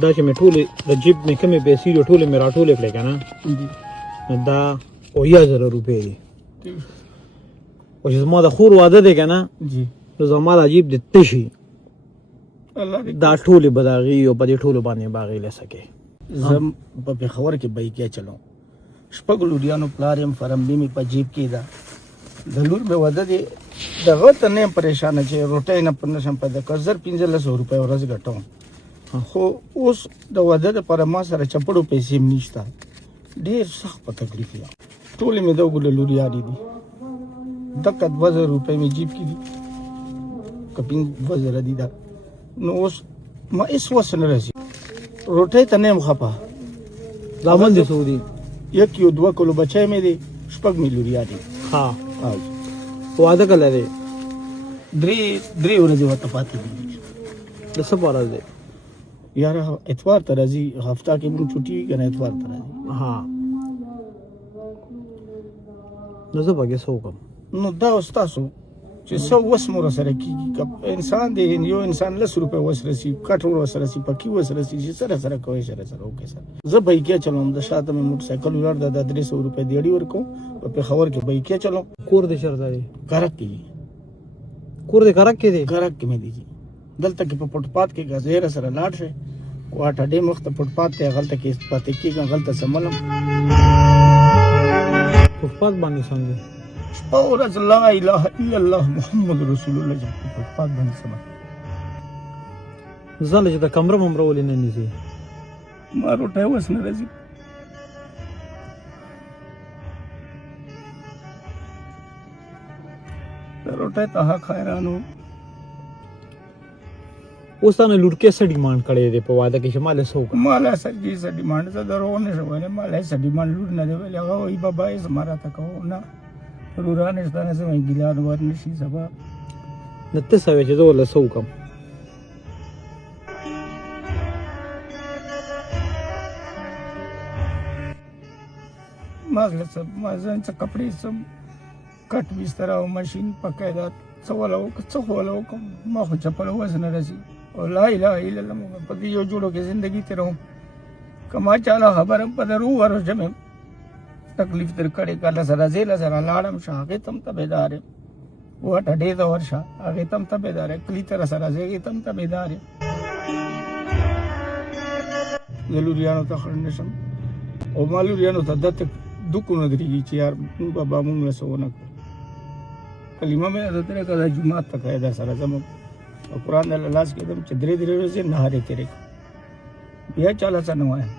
دا چې مې ټولې د جیب مې کومې پیسې دي ټولې مې راټولې کړې که نه دا 8000 روپۍ دي او چې زما د خور واده دی که نه نو زما د جیب د تشي دا ټولې به د هغې او په دې ټولو باندې به هغې لیسه کوې زه په پېښور کې بایکیا چلوم شپږ لوریانو پلار یم فرمبي مې په جیب کې ده د لور مې واده دی دغه ته نه یم پریشانه چې روټۍ نه نشم پیدا کړ 1500 روپۍ ورځ ګټوم خو اوس د واده دپاره ما سره چپړو پیسې هم نشته ډېر سخت په تکلیف یم ټولې مې دغه لوریانې دي دقه 2000 روپۍ مې جیب کې دي که 2000 دي دا نو اوس ما هېڅ وس نه رسي روټۍ ته نه یم خفه زامن دې څو دي 1 یا 2 کلو بچی مې دی 6 مې لوریانې ها واده کله دی 3 ورځې ورته پاتې دي د څه په ورځ دی یاره اتوار ته راځي هفته کې مونږ چټي وي که نه اتوار ته راځي ها نو زه پکې څه وکړم نو دا اوس تاسو چې څه وس مو راسره کېږي که انسان دی یو انسان 10 روپۍ وس رسي کټ وس رسي پکې وس رسي چې څه راسره کوئ چې راسره وکړئ سر زه بایکیا چلوم د شاته مې موټرسایکل ولاړ د 300 روپۍ دیاړي ورکوم په پېښور کې بایکیا چلوم کور دې چېرته دی کرک کې کور دې کرک کې دی کرک کې مې دی دلته کې په فوټپات کې غزیره سره لاړ شئ کوټه ډېر مخته فوټپات دی هغلته کې پاتې کېږم هغلته سملم فوټپات باندې څنګه شپه ورځ لا اله الا الله محمد رسول الله چې په فوټپات باندې سمل ځاله چې د کمره ممره ولې نه نیسي ما روټۍ اوس نه راځي روټۍ ته حق حیرانو اوس تا نه لوټکې څه ډیمانډ کړی دی په واده کې چې ماله څه وکړه ماله څه ډیمانډ زه دروغ نه شم ویلی ماله څه ډیمانډ لوټ نه دی ویلی هغه وایي بابا یې زما راته کوو نه ورورانې شته نه څه وایي ګیلان ورنه شي سبا نو ته څه وایې چې زه ورله څه وکړم ما ځان څه کپړې څه کټ بستر او ماشین پکې دا څه وله وکړم څه خو وله وکړم ما خو چپل وس نه رسي او لا اله الا الله موږ په دې یو جوړو کې زندګي تېروم که ما چاله خبره په در وورځم تکلیف در کړې کله سره ځې له سره لاړم شه هغې ته هم تبېدار یم وټه ډې ته ورشه هغې ته هم تبېدار یم کلي ته راسره ځې هغې ته هم تبېدار یم زه لوریانو ته خړ نه شم او ما لوریانو ته دته دکونه درېږي چې یار بابا مونږ له څه ونه کړو کلمه مې ادا ترې کړه جومات ته قاعده سره ځم او قرآن د لاس کې دم چې 3 ورځې نهارې تېرې کړم بیا چاله څه نه وایم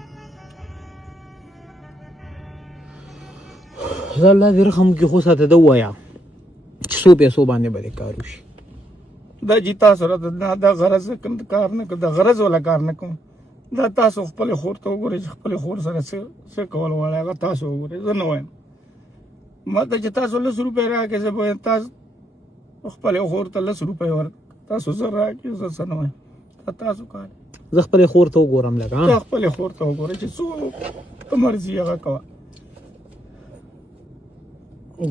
زه الله دې رحم کې خو ساته ده ووایه چې څو پیسو باندې به دې کار وشي دا چې تاسو راته نه دا غرض کار نه کوم دا غرض والا کار نه کوم دا تاسو خپلې خور ته وګورئ چې خپلې خور سره څه کول غواړئ هغه تاسو وګورئ زه نه وایم ما ته چې تاسو 10 روپۍ راکړئ زه به وایم تاسو خپلې خور ته 10 روپۍ ورکړئ تاسو زه راکړئ زه څه نه وایم دا تاسو کار زه خپلې خور ته وګورم لږ ته خپلې خور ته وګورئ چې څو ته مرضي هغه کوه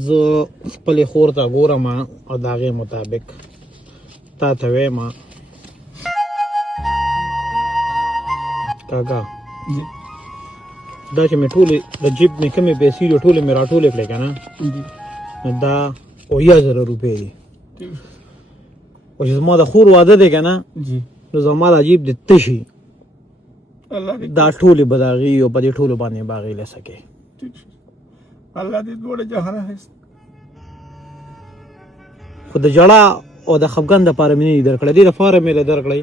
زه خپلې خور ته ګورم او د هغې مطابق تا ته ویم کاکا دا چې مې ټولې د جیب مې کومې پیسې دي ټولې مې راټولې کړې که نه نو دا 8000 روپۍ دي او چې زما د خور واده دی که نه نو زما د جیب د تشي دا ټولې به د هغې او په دې ټولو باندې به هغې لیسه کوې الله دې دواړه جهانه هست خو د ژړا او د خفګان دپاره مې نه دي درکړی دې دپاره مې له درکړی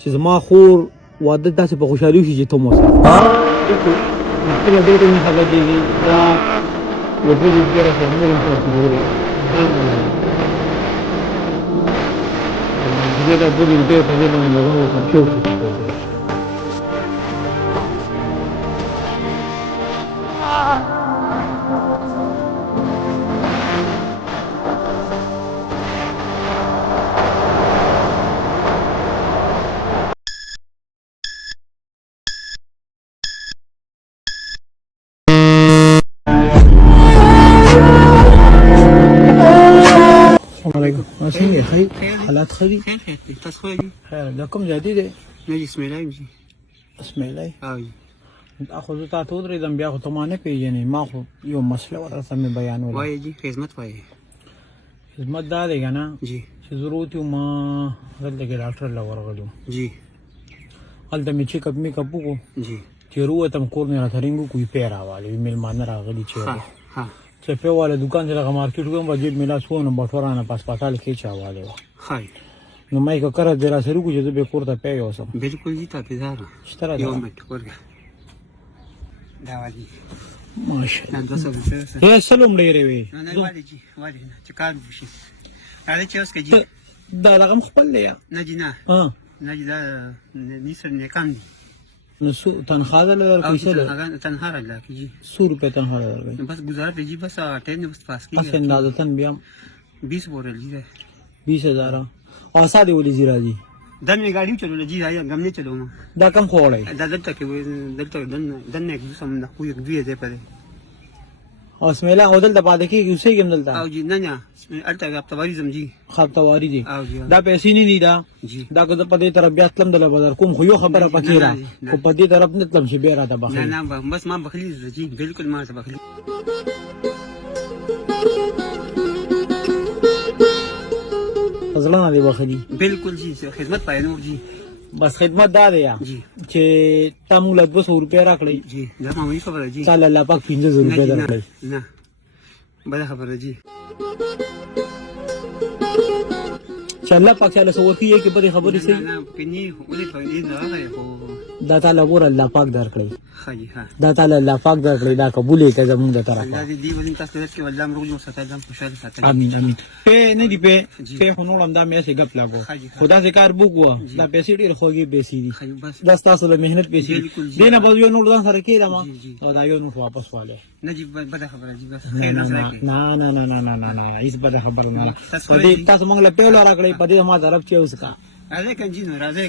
چې زما خور واده داسې په خوشحالي وشي چې ته مو سره کله دې ته مې خبر کېږي دا وګړي ډېره خبرې کوي دا بوډۍ ډېر په دې باندې لګوي چې څنګه خیر حالات خري خیر تاسو خو یې خیر دا کوم ځای دی نه اسماعیل جی بسم الله او اخو زه تا ته ودرېدم بیا خو ته ما نه پېژنې ما خو یو مسله ورته مې بیانوله وایي جی خدمت وایي خدمت دا دی که نه جی چې ضرورت یو ما دلته کې ډاکټر له ورغلو جی هلته مې چیک اپ میک اپ وکړو جی چې وروتم کور نه راته رنګ وکړو پی راوالی وي مېلمانه راغلي چې ها ها چې پی والا دکان چې لغه مارکیټ وګم په جیب مې لاس وونه بټورانه په هسپتال کې چاوالی وه های نو ما یې که کره دې راسره وکړو چې زه به کور ته پی یوسم بالکل جی تابعدار شته را یو ده منټ ورګه دا والی ماشاءالله دا 200 روپۍ سره هې سلام ډېرې وې نه نه والی جی والی نه چې کار وشي راځي چې اوس کې جی دا دغه هم خپل دی نه جی نه ها نه جی دا نیسر نه کم دي نو تنخواه ده لر پیسه ده هغه تنها راځي جی 100 روپے تنخواه ده بس گزارا جی بس ټین بس پاس کی اخ اندازتن بیا 20 ورل جی 20000 او ساده ولې زیرا دي دن می گاڑی چلو جی آیا غم نه چلو ما دا کم خوړی دا دلته کې دلته دن نه سم نه خو یو دی ده پره او اسماعیل او دلته پاتې کېږي اوسېږم دلته او جی نه نه الته غپتواریزم جی خپتواری دي او جی دا پیسې نه دي دا جی دا که زه په دې طرف بیا تلم دله بدر کوم خو یو خبره پکې را خو په دې طرف نه تلم چې بیا راته نه بخښي نه بس ما بخلی جی بالکل ما ته بخلی زړه نه دی بخښي بالکل جی خدمت پای نور جی بس خدمت دا دی جی چې تا موږ له 200 روپۍ راکړئ جی دا معمولی خبره جی چاله الله پاک 500 روپۍ درکړئ نه بل خبره جی چې الله پاک چاله سو ورکی کې په دې خبرې نه سي نه کني ولې په دې نه راغی خو دا تعالی ګور الله پاک درکړي خاجي ها دا تعالی الله پاک درکړي دا قبول یې کړه زمونږ د طرفه الله دې ولین تاسو ته والله امر جو ستاسو خوشاله ساتل امين امين په نه دی په جی. په هنوړم دا مې سي غپ لاګو حاجی. خدا سے کار بوګو دا پیسې ډېر خوږي پیسې دي خاجي بس دا تاسو له مهنت پیسې بالکل جی. دینه به یو نور ځان سره کېدم جی، جی. او دا یو نور واپس واله نه جی بد خبره جی بس نه خیر نه نه نه راکې نه نه نه نه نه نه هیڅ بده خبر نه تاسو په دې تاسو موږ له پیول راکړې په دې ما طرف چې اوس کا راځي کنجینو راځي